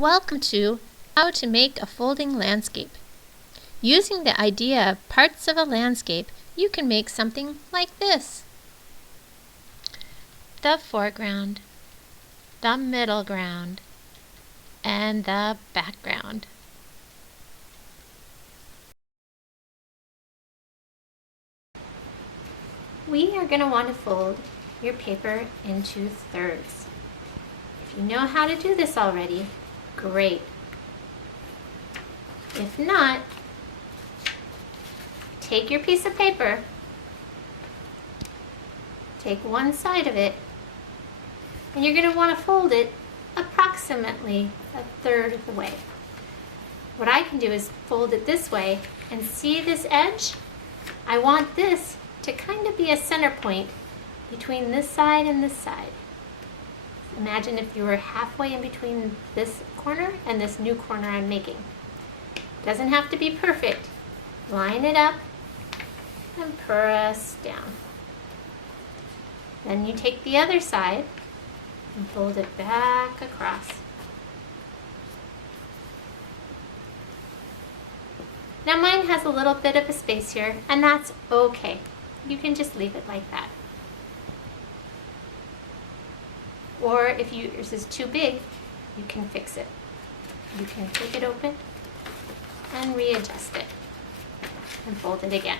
Welcome to How to Make a Folding Landscape. Using the idea of parts of a landscape, you can make something like this. The foreground, the middle ground, and the background. We are going to want to fold your paper into thirds. If you know how to do this already, great. If not, take your piece of paper, take one side of it, and you're going to want to fold it approximately a third of the way. What I can do is fold it this way, and see this edge? I want this to kind of be a center point between this side and this side. Imagine if you were halfway in between this corner and this new corner I'm making. Doesn't have to be perfect. Line it up and press down. Then you take the other side and fold it back across. Now mine has a little bit of a space here, and that's okay. You can just leave it like that. Or if yours is too big, you can fix it. You can take it open and readjust it and fold it again.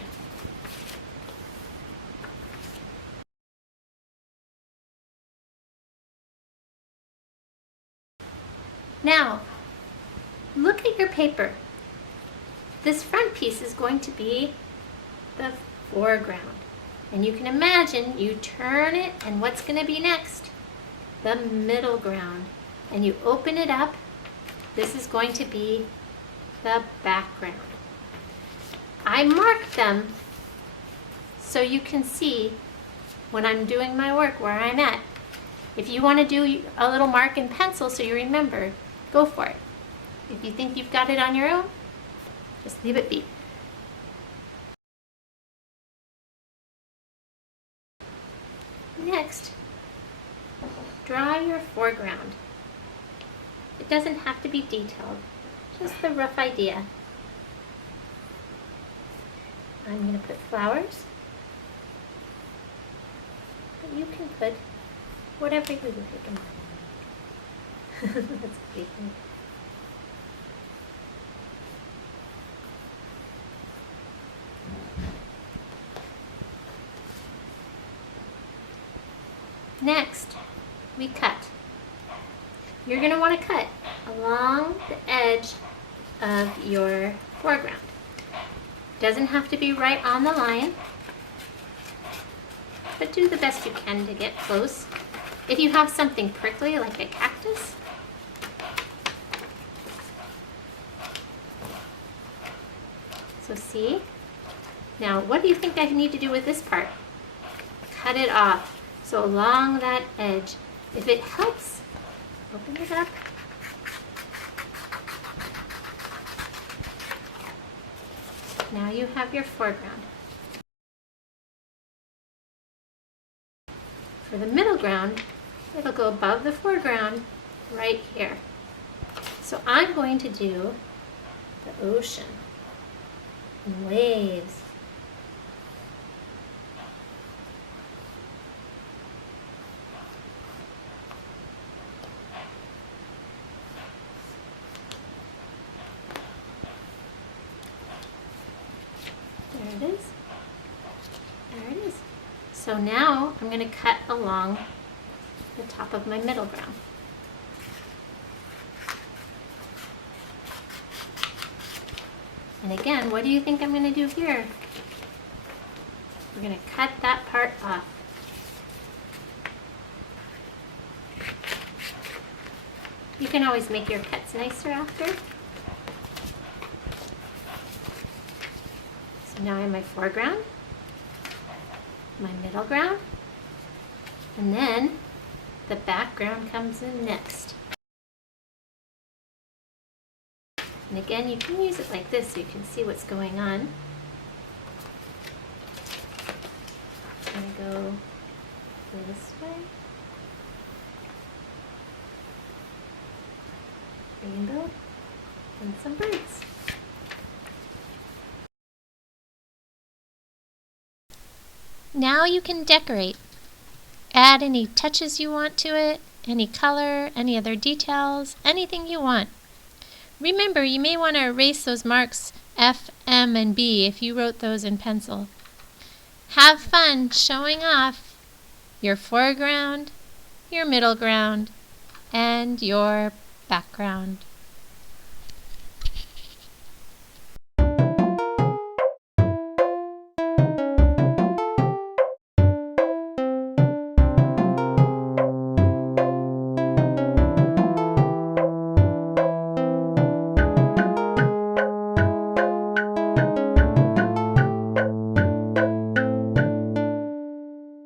Now, look at your paper. This front piece is going to be the foreground. And you can imagine you turn it, and what's going to be next? The middle ground. And you open it up. This is going to be the background. I marked them so you can see when I'm doing my work where I'm at. If you want to do a little mark in pencil so you remember, go for it. If you think you've got it on your own, just leave it be. Next, draw your foreground. It doesn't have to be detailed, just the rough idea. I'm going to put flowers, but you can put whatever you would like in mind. That's pretty cool. Next, we cut. You're going to want to cut along the edge of your foreground. Doesn't have to be right on the line, but do the best you can to get close. If you have something prickly like a cactus, so see? Now, what do you think I need to do with this part? Cut it off. So along that edge, if it helps, open it up. Now you have your foreground. For the middle ground, it'll go above the foreground right here. So I'm going to do the ocean and waves. There it is. There it is. So now I'm going to cut along the top of my middle ground. And again, what do you think I'm going to do here? We're going to cut that part off. You can always make your cuts nicer after. So now I have my foreground, my middle ground, and then the background comes in next. And again, you can use it like this so you can see what's going on. I'm going to go this way. rainbow, and some birds. Now you can decorate. Add any touches you want to it, any color, any other details, anything you want. Remember, you may want to erase those marks F, M, and B if you wrote those in pencil. Have fun showing off your foreground, your middle ground, and your background.